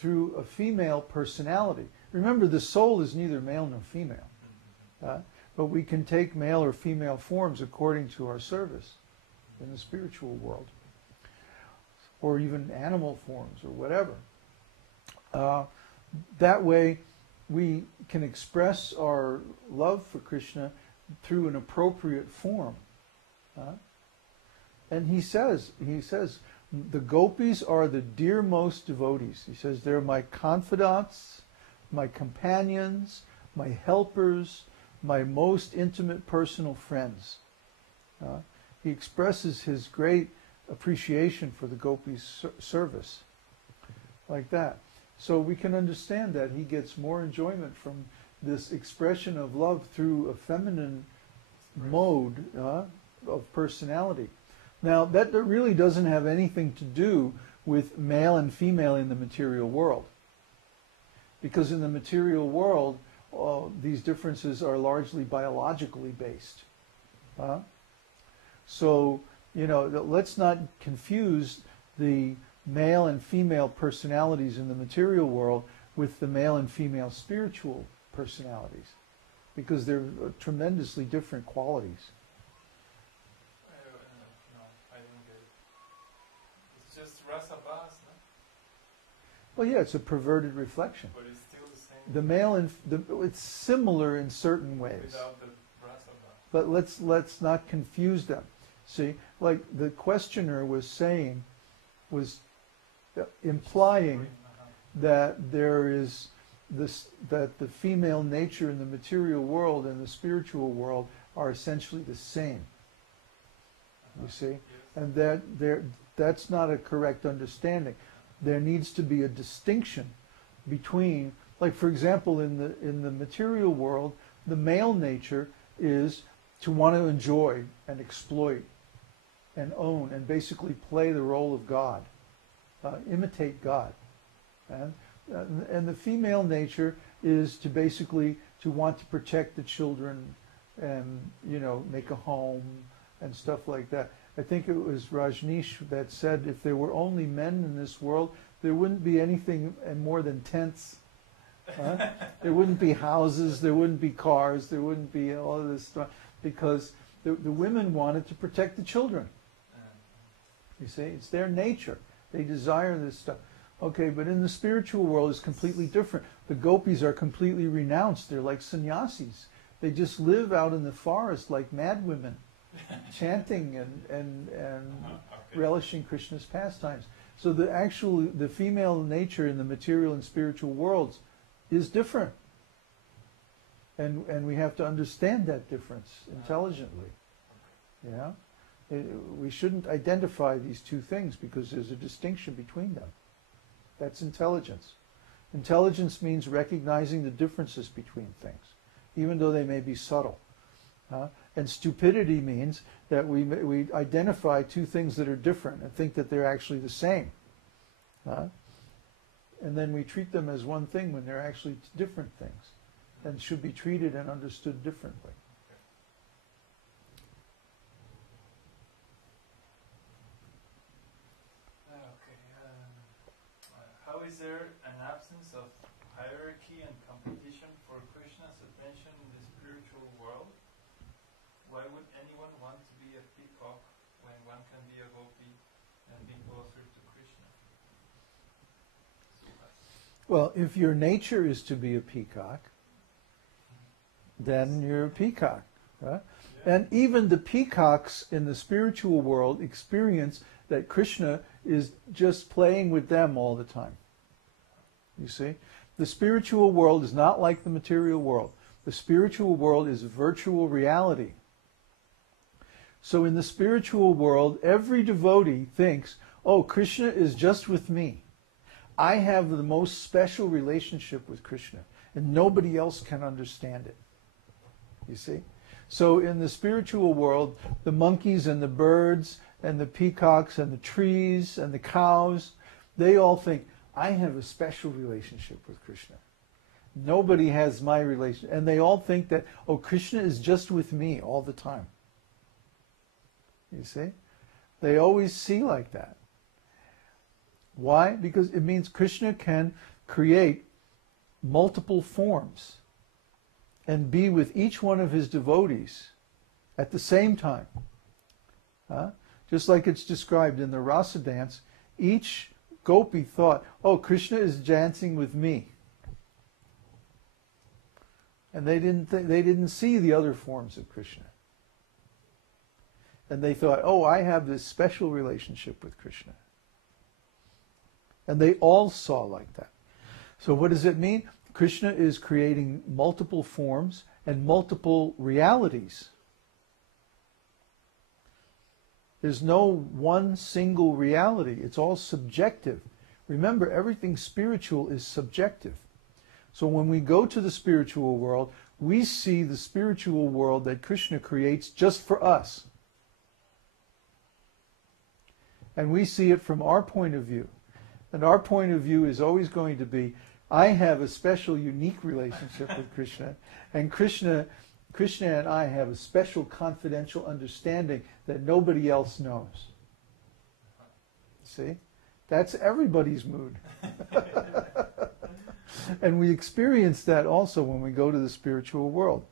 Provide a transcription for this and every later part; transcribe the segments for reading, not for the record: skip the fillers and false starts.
through a female personality. Remember, the soul is neither male nor female. But we can take male or female forms according to our service in the spiritual world, or even animal forms or whatever. That way we can express our love for Krishna through an appropriate form. And he says, the gopis are the dearmost devotees. He says, they're my confidants, my companions, my helpers, my most intimate personal friends. He expresses his great appreciation for the gopis' service like that. So we can understand that he gets more enjoyment from this expression of love through a feminine mode of personality. Now, that really doesn't have anything to do with male and female in the material world. Because in the material world, these differences are largely biologically based. So, let's not confuse the male and female personalities in the material world with the male and female spiritual personalities, because they're tremendously different qualities. No, I didn't get it. It's just rasa bas, no? Well, yeah, it's a perverted reflection. But it's still the same. The male and it's similar in certain ways. Without the rasa bas. But let's not confuse them. See, like the questioner was saying, was implying that there is this, that the female nature in the material world and the spiritual world are essentially the same. You see, Yes. and that's not a correct understanding. There needs to be a distinction between, like for example, in the material world, the male nature is to want to enjoy and exploit and own and basically play the role of God, imitate God. And the female nature is to basically to want to protect the children and, make a home and stuff like that. I think it was Rajneesh that said if there were only men in this world, there wouldn't be anything more than tents. There wouldn't be houses, there wouldn't be cars, there wouldn't be all of this stuff, because the women wanted to protect the children. You see, it's their nature. They desire this stuff. Okay, but in the spiritual world it's completely different. The gopis are completely renounced. They're like sannyasis. They just live out in the forest like mad women, chanting and relishing Krishna's pastimes. So the female nature in the material and spiritual worlds is different. And we have to understand that difference intelligently. Yeah? We shouldn't identify these two things because there's a distinction between them. That's intelligence. Intelligence means recognizing the differences between things, even though they may be subtle. And stupidity means that we identify two things that are different and think that they're actually the same. And then we treat them as one thing when they're actually different things and should be treated and understood differently. How is there an absence of hierarchy and competition for Krishna's attention in the spiritual world? Why would anyone want to be a peacock when one can be a gopi and be closer to Krishna? Well, if your nature is to be a peacock, then you're a peacock. Right? Yeah. And even the peacocks in the spiritual world experience that Krishna is just playing with them all the time. You see? The spiritual world is not like the material world. The spiritual world is virtual reality. So in the spiritual world, every devotee thinks, oh, Krishna is just with me. I have the most special relationship with Krishna, and nobody else can understand it. You see? So in the spiritual world, the monkeys and the birds and the peacocks and the trees and the cows, they all think, I have a special relationship with Krishna. Nobody has my relation. And they all think that, oh, Krishna is just with me all the time. You see? They always see like that. Why? Because it means Krishna can create multiple forms and be with each one of his devotees at the same time. Just like it's described in the rasa dance, each gopi thought, oh, Krishna is dancing with me. And they didn't see the other forms of Krishna. And they thought, oh, I have this special relationship with Krishna. And they all saw like that. So what does it mean? Krishna is creating multiple forms and multiple realities. There's no one single reality. It's all subjective. Remember, everything spiritual is subjective. So when we go to the spiritual world, we see the spiritual world that Krishna creates just for us. And we see it from our point of view. And our point of view is always going to be, I have a special, unique relationship with Krishna, and Krishna and I have a special confidential understanding that nobody else knows. See? That's everybody's mood. And we experience that also when we go to the spiritual world.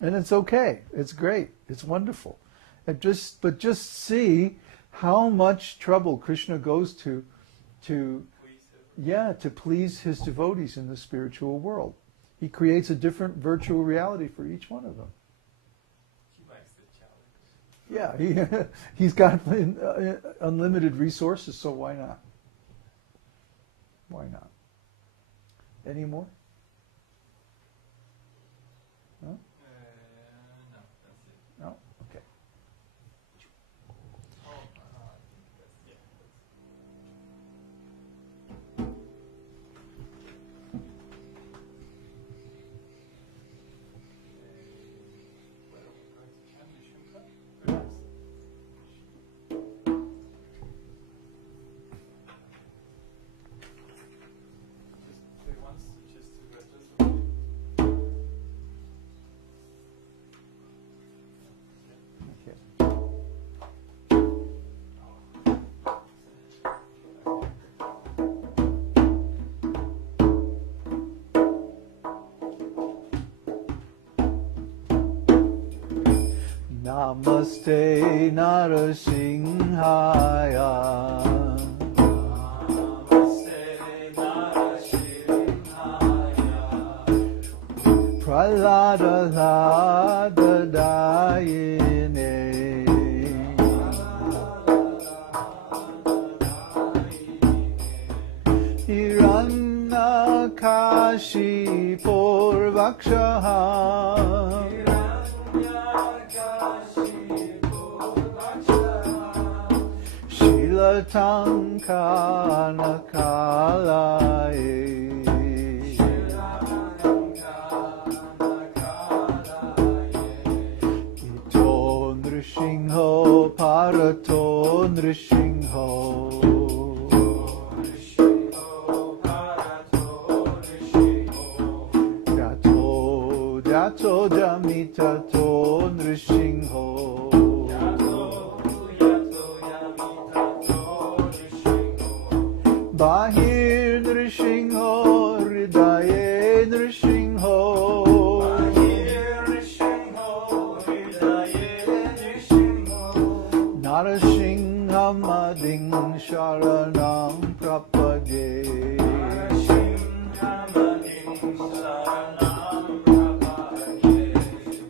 And it's okay. It's great. It's wonderful. But just see how much trouble Krishna goes to please his devotees in the spiritual world. He creates a different virtual reality for each one of them. He likes the challenge. Yeah, he's got unlimited resources, so why not? Why not? Any more? No? No, that's it. No? Okay. Oh, I think that's, yeah. Where are we going to chant Vishnuka? Yeah. Just play once, just to adjust a bit. Okay. Namaste Narasimhaya. Prahlada Dayine. Hiranyakashi Purvakshaha. Shilatankanakalaye. Ito Nrishingho Parato Nrishingho. Dato Jamitato Nrishingho. Bahir Nrishingho, Hridaye Nrishingho. Narasinghamading Sharanam Prapade.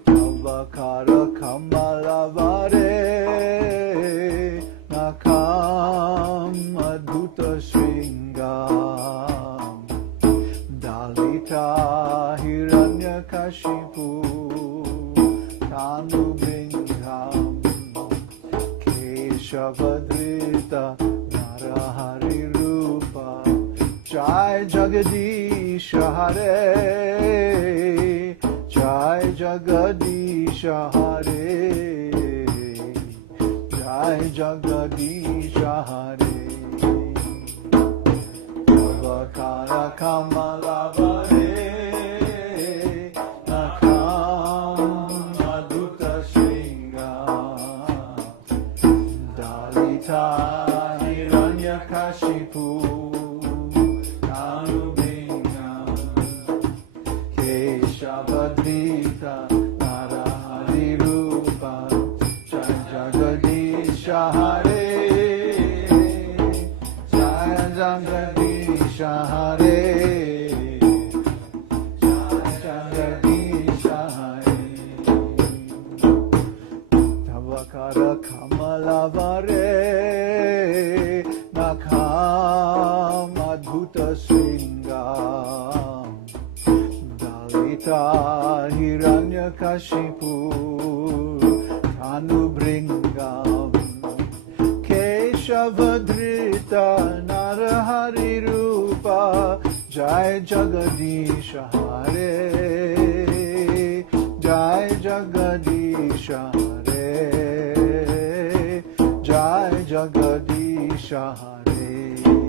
Avakara Kamalavare Nakam Adhuta Shringam Dalita Hiranyakashipu Tanubringham Keshavadrita Narahari Rupa Jai Jagadisha Hare Jai Jagadisha Hare Jai Jagadisha Hare Avakara Kamalavare Nakam Adhuta Shringam Dalita Hiranyakashipu Jagadisha Hare, Jai Jagadisha Hare. Tavakara Kamalavare, Nakam Adbhuta Sringam, Dalita Hiranyakashipu, Tanubringam, Keshavadrita Narahari Rupa, Jai Jagadisha Hare, Jai Jagadisha Hare, Jai Jagadisha Hare.